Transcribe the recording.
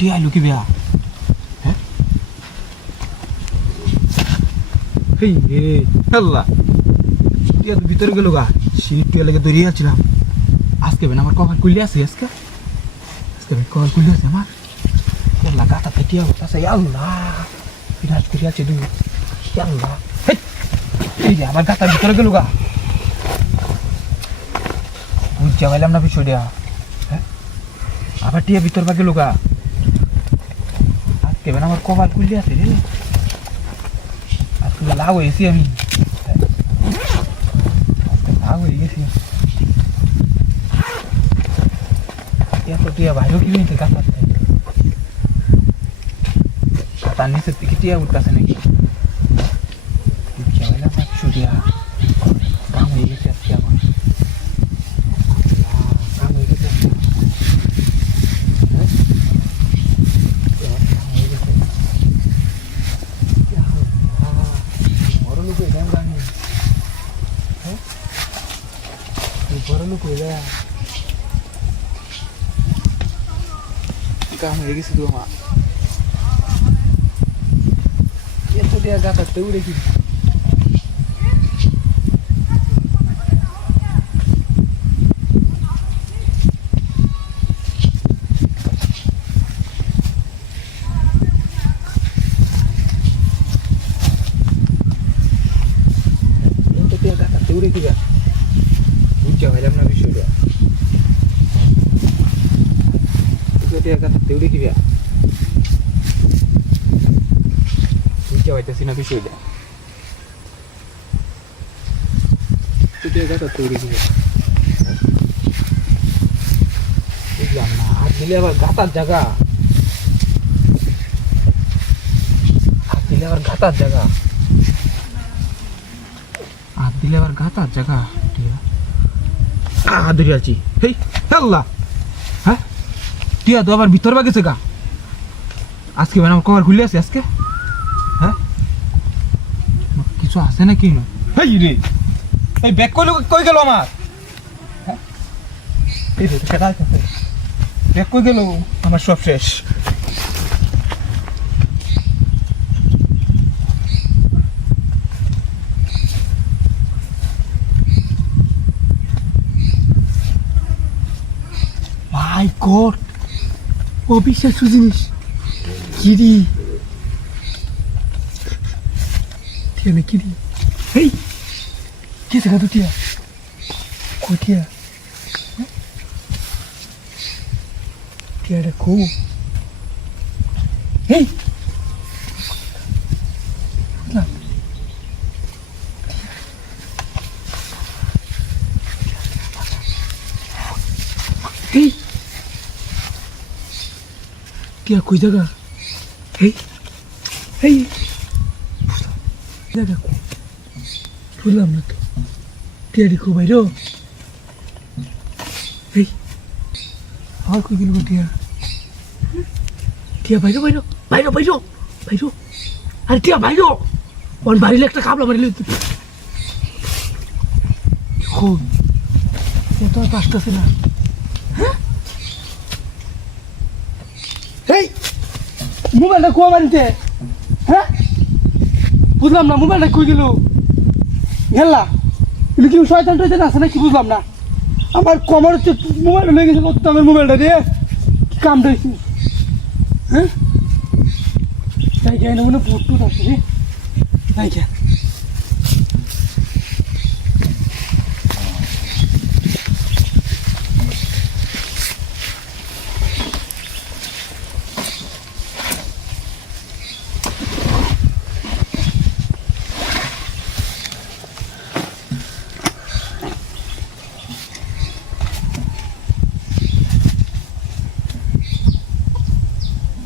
টিয়া আইলো কি বেয়া হ্যাঁ হেই হে আল্লাহ টিয়া তো ভিতরে গেল গা সিঁড়ি টিয়া লেগে দৌড়িয়ে আছিলাম আজকে বেন আমার কপাল খুললে আছে আজকে বেন কপাল খুললে আছে আমার আল্লাহ গাতা টিয়া হচ্ছে আল্লাহ বিরাজ করে আছে দু আল্লাহ এই যে আমার গাতার ভিতরে গেল গা বুঝতে পারলাম না বিষয়টা হ্যাঁ আবার টিয়া ভিতর বা গেল গা আজকে বেন আমার কপাল খুললে আছে রে আজকে লাভ হয়েছি আমি আজকে লাভ হয়ে গেছি এত টিয়া বাইরেও কি হয়েছে গাতার গাতার নিচের থেকে টিয়া উঠতেছে নাকি বুঝতে পারলাম না বিষয়টা কাম হয়ে গেছে আজকে আমার কাম হয়ে গেছে কাম হয়ে গেছে তো আমার এত দেয়া গাতারতে উড়ে কি গাতারতে উড়ে কি বুঝতে পারলাম না বিষয়টা গাতারতে উড়ে কি বুঝতে পারতেছি না বিষয়টা গাতারতে উড়ে কি বুঝলাম না হাত দিলে আবার গাতার জায়গা হাত দিলে আবার গাতার জায়গা হাত দিলে আবার গাতার জায়গা ধরে আছি হেই আল্লাহ হ্যাঁ টিয়া তো আবার ভিতর বা গেছে গা আজকে মানে আমার কভার খুলে আছে আজকে হ্যাঁ কিছু আছে নাকি হেই রে এই ব্যাগ কই গেল আমার এই রে সেটা ব্যাগ কই গেল আমার সব শেষ মাই গড অবিশ্বাস্য জিনিস কিরি টিয়া না কিরি হেই কে সেটা তো টিয়া কই টিয়া টিয়াটা কো হেই না হেই টিয়া কই জায়গা হেই হেই জায়গা কো বুঝলাম না তো টিয়া দেখো বাইর হেই আর কই গেল টিয়া টিয়া বাইর বাইর বাইর বাইর বাইর আরে টিয়া বাইর ওর বাড়িলে একটা কাবলা মারিলে খুব ও তো আর আসতেছে না এই মোবাইলটা কো মারিতে হ্যাঁ বুঝলাম না মোবাইলটা কই গেল গেলা এগুলো কি শয়তান টয়তান আছে না কি বুঝলাম না আমার কমর হচ্ছে মোবাইলটা লেগে গেছে কত আমার মোবাইলটা দিয়ে কি কাম দিয়েছি হ্যাঁ তাই কেন মনে বুট টুট আছে রে তাই কেন